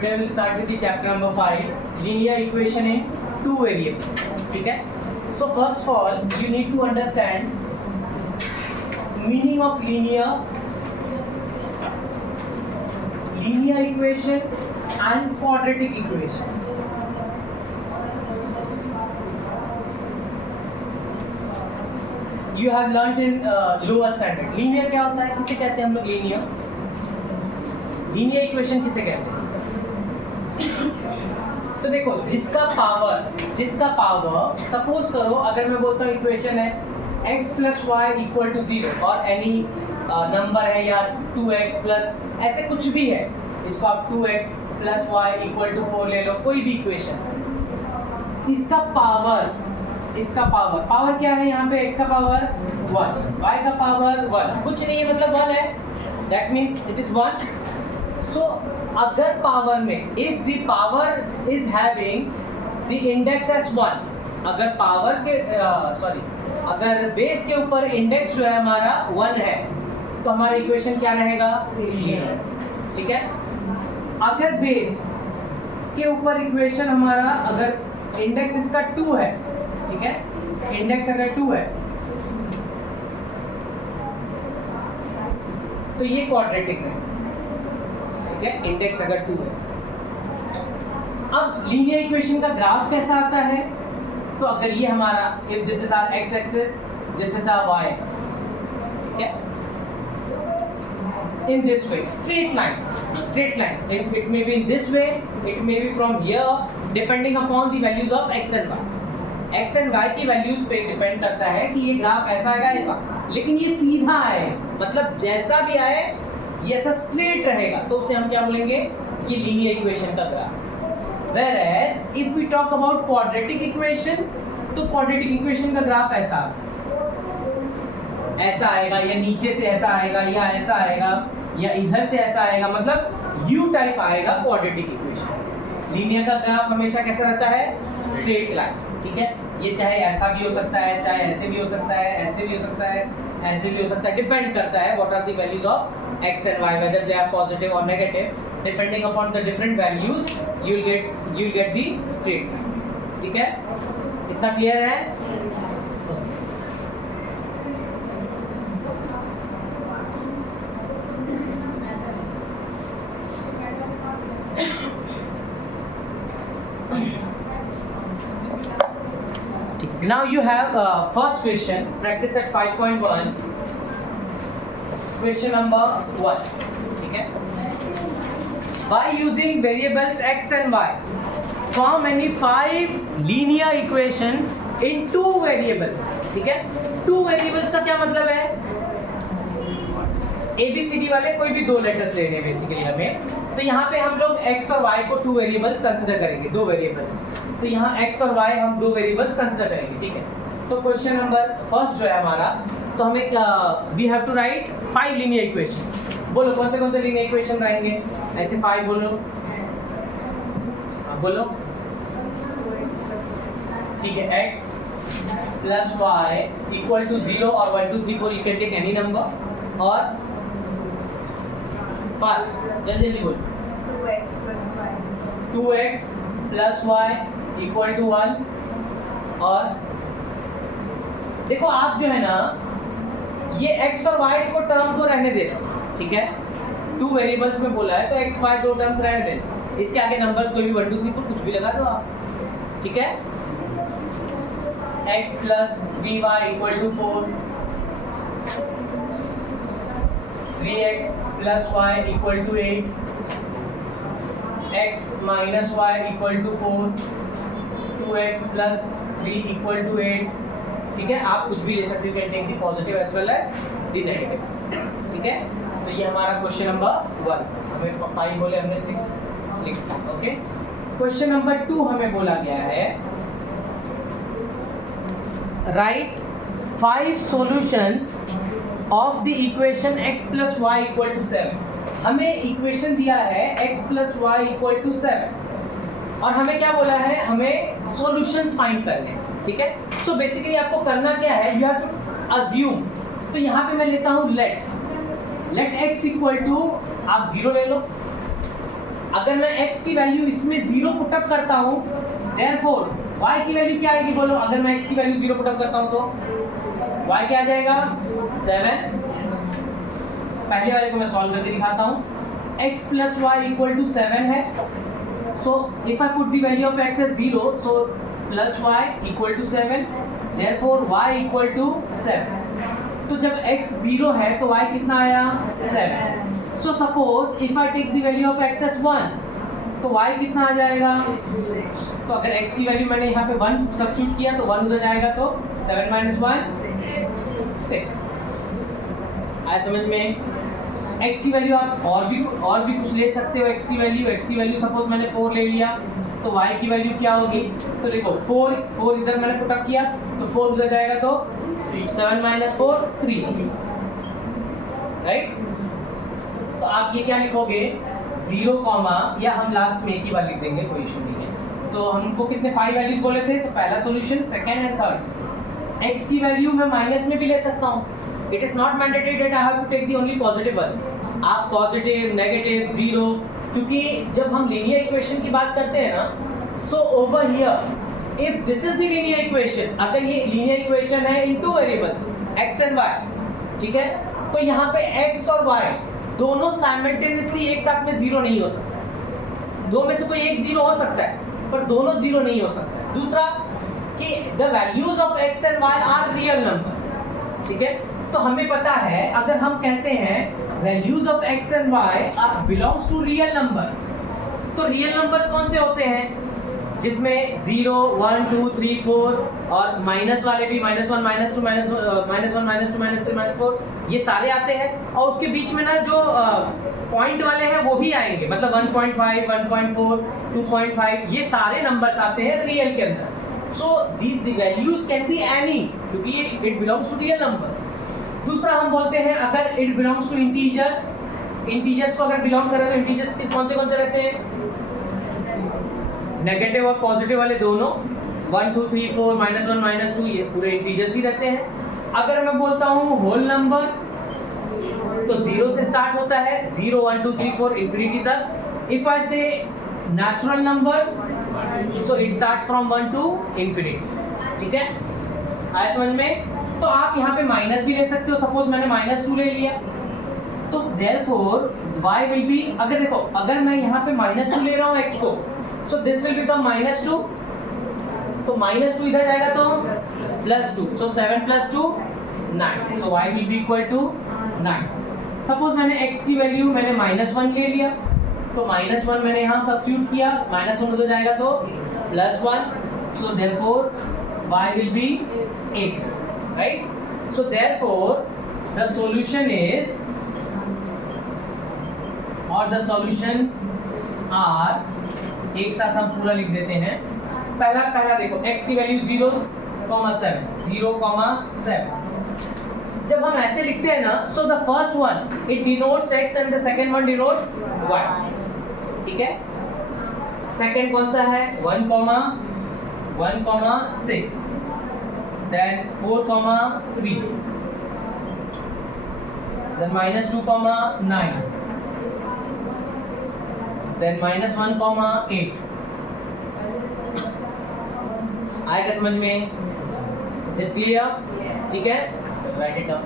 Today we will start with the chapter number 5, linear equation in two variables. ठीक है? So first of all, you need to understand meaning of linear equation and quadratic equation. You have learnt in lower standard. Linear क्या होता है? किसे कहते हैं हम लोग linear? लीनियर इक्वेशन किसे कहते हैं? तो देखो, जिसका पावर सपोज करो, अगर मैं बोलता हूँ इक्वेशन है x plus y equal to 0 और एनी नंबर है या 2x प्लस ऐसे कुछ भी है, इसको आप 2x plus y equal to 4 ले लो, कोई भी इक्वेशन, इसका पावर क्या है? यहाँ पे x का पावर 1, y का पावर 1, कुछ नहीं है मतलब 1 है, that means it is 1. So, अगर पावर में if the power is having the index as 1, अगर पावर के अगर बेस के ऊपर इंडेक्स जो है हमारा 1 है, तो हमारा इक्वेशन क्या रहेगा? ठीक है. अगर बेस के ऊपर इक्वेशन हमारा अगर इंडेक्स इसका 2 है, ठीक है, इंडेक्स अगर 2 है तो ये क्वाड्रेटिक है. इंडेक्स अगर 2 है. अब लीनियर इक्वेशन का ग्राफ कैसा आता है? तो अगर ये हमारा if this is our x axis, this is our y axis, ठीक है, in this way straight line, it may be in this way, it may be from here, depending upon the values of x and y की values पे depend करता है कि ये graph ऐसा आएगा ऐसा, लेकिन ये सीधा है, मतलब जैसा भी आए ये ऐसा स्ट्रेट रहेगा, तो उसे हम क्या बोलेंगे? ये लीनियर इक्वेशन का graph. Whereas if we talk about quadratic equation, तो quadratic equation का ग्राफ ऐसा आएगा, या नीचे से ऐसा आएगा, या ऐसा आएगा, या इधर से ऐसा आएगा, मतलब U टाइप आएगा quadratic equation. लीनियर का ग्राफ हमेशा कैसा रहता है? Straight line. ठीक है, ये चाहे ऐसा भी हो सकता है, चाहे ऐसे भी हो सकता है, ऐसे भी हो सकता है, ऐसे भी हो सकता है, डिपेंड करता है what are the values of x and y, whether they are positive or negative. Depending upon the different values, you'll get the straight line. ठीक है, इतना क्लियर है? Now you have first question, practice at 5.1, question number 1. ठीक है, by using variables x and y form any 5 linear equation in 2 variables. ठीक है, 2 variables का क्या मतलब है? ABCD वाले कोई भी 2 लेटर्स लेने हैं बेसिकली हमें, तो यहाँ पे हम लोग x और y को 2 वेरिएबल्स कंसिडर करेंगे, 2 वेरिएबल, तो यहाँ x और y हम 2 वेरिएबल्स कंसिडर करेंगे. ठीक है, तो क्वेश्चन नंबर फर्स्ट जो है हमारा, तो हमें we have to write 5 linear equation. बोलो कौन से लीनियर इक्वेशन रहेंगे? ऐसे 5 बोलो. बोलो. ठीक है, x plus y equal to 0 और 1 2 3 4, you can take any number. और फास्ट जल्दी बोलो. 2x plus y equal to 1. और देखो आप जो है ना, ये x और y को टर्म को रहने देना. ठीक है, 2 वेरिएबल्स में बोला है तो x y 2 टर्म्स रहने देना. इसके आगे नंबर्स कोई भी 1 2 3 4 कुछ भी लगा दो आप. ठीक है, x plus 3y equal to 4, 3x plus y equal to 8, x minus y equal to 4, 2x plus 3 equal to 8. ठीक है, आप कुछ भी ले सकते हो, can take the positive as well as the negative. ठीक है, तो ये हमारा क्वेश्चन नंबर 1. हमें 5 बोले, हमने 6 लिख दिया. ओके, क्वेश्चन नंबर 2 हमें बोला गया है write 5 solutions of the equation x plus y equal to 7. हमें इक्वेशन दिया है x plus y equal to 7 और हमें क्या बोला है? हमें सॉल्यूशंस फाइंड करने. ठीक है, सो बेसिकली आपको करना क्या है? You have to assume. तो यहाँ पे मैं लेता हूँ लेट x इक्वल टू, आप 0 ले लो, अगर मैं x की वैल्यू इसमें 0 पुटअप करता हूँ, देयरफॉर y की वैल्यू क्या आएगी बोलो? अगर मैं x की वैल्यू 0 पुटअप करता हूँ तो y क्या आ जाएगा? 7। पहले वाले को मैं सॉल्व करके दिखाता हूँ। x plus y equal to 7 है। So if I put the value of x as 0, so plus y equal to 7, therefore y equal to 7। तो जब x 0 है तो y कितना आया? 7। So suppose if I take the value of x as 1, तो y कितना आ जाएगा? तो अगर x की वैल्यू मैंने यहाँ पे 1 सब्स्टिट्यूट किया तो 1 उधर जाएगा, तो 7 minus 1 6। आया समझ में? x की वैल्यू आप और भी कुछ ले सकते हो। x की वैल्यू सपोज मैंने 4 ले लिया, तो y की वैल्यू क्या होगी? तो देखो 4 इधर मैंने पुटअप किया तो 4 उधर जाएगा, तो 7 minus 4 3, राइट? तो आप ये क्या लिखोगे? 0 कॉमा, या हम लास्ट में एक ही बार लिख देंगे, कोई इशू नहीं है। तो हमको कितने 5 वैल्यूज बोले थे, तो पहला solution, second and third. x की वैल्यू मैं माइनस में भी ले सकता हूँ। It is not mandatory that I have to take the only positive ones. आप पॉजिटिव, नेगेटिव, 0, क्योंकि जब हम लीनियर इक्वेशन की बात करते हैं ना, so over here if this is the linear equation, अगर ये लीनियर इक्वेशन है in two variables x and y, ठीक है, तो यहाँ पे x और y दोनों साइमल्टेनियसली एक साथ में 0 नहीं हो सकता। दो में से कोई एक 0 हो सकता है, पर दोनों 0 नहीं हो सकता है। दूसरा कि the values of x and y are real numbers, ठीक है। तो हमें पता है, अगर हम कहते हैं values of x and y are belongs to real numbers, तो रियल नंबर्स कौन से होते हैं? जिसमें 0, 1, 2, 3, 4 और माइनस वाले भी, -1, -2, -1, -2, -3, -4, ये सारे आते हैं। और उसके बीच में ना जो पॉइंट वाले हैं वो भी आएंगे, मतलब 1.5, 1.4, 2.5, ये सारे नंबर्स आते हैं रियल के अंदर। So the values can be any, क्योंकि ये it belongs to real numbers. दूसरा हम बोलते हैं अगर it belongs to integers, integers को अगर बिलोंग कर रहे हैं तो इंटीजर्स कौन से रहते हैं? नेगेटिव और पॉजिटिव वाले दोनों, 1, 2, 3, 4, -1, -2, ये पूरे इंटीजर्स ही रहते हैं। अगर मैं बोलता हूँ होल नंबर, तो 0 से स्टार्ट होता है, 0, 1, 2, 3, 4 इंफिनिटी तक। If I say natural numbers, so it starts from 1 to infinity, ठीक है? आया समझ में? तो आप यहाँ पे माइनस भी ले सकते हो। सपोज मैंने -2 ले लिया, तो देयरफॉर y विल बी, अगर देखो, अगर मैं यहाँ पे -2 ले रहा हूँ x को, सो दिस विल बिकम -2, तो -2 इधर जाएगा तो +2, so 7 + 2 9, so y will be equal to 9। Suppose मैंने x की वैल्यू मैंने -1 ले लिया, तो -1 मैंने यहाँ सब्स्टिट्यूट किया, -1 उधर जाएगा तो +1, so therefore y will be 8, right? So therefore the solution is, or the solution are, एक साथ हम पूरा लिख देते हैं। पहला देखो, x की वैल्यू 0,7, 0,7। जब हम ऐसे लिखते हैं ना, so the first one it denotes x and the second one denotes y, ठीक है? सेकंड कौन सा है? 1,6, then 4,3, then -2,9, then -1,8। आएगा समझ में? Is it clear? ठीक है, write it down।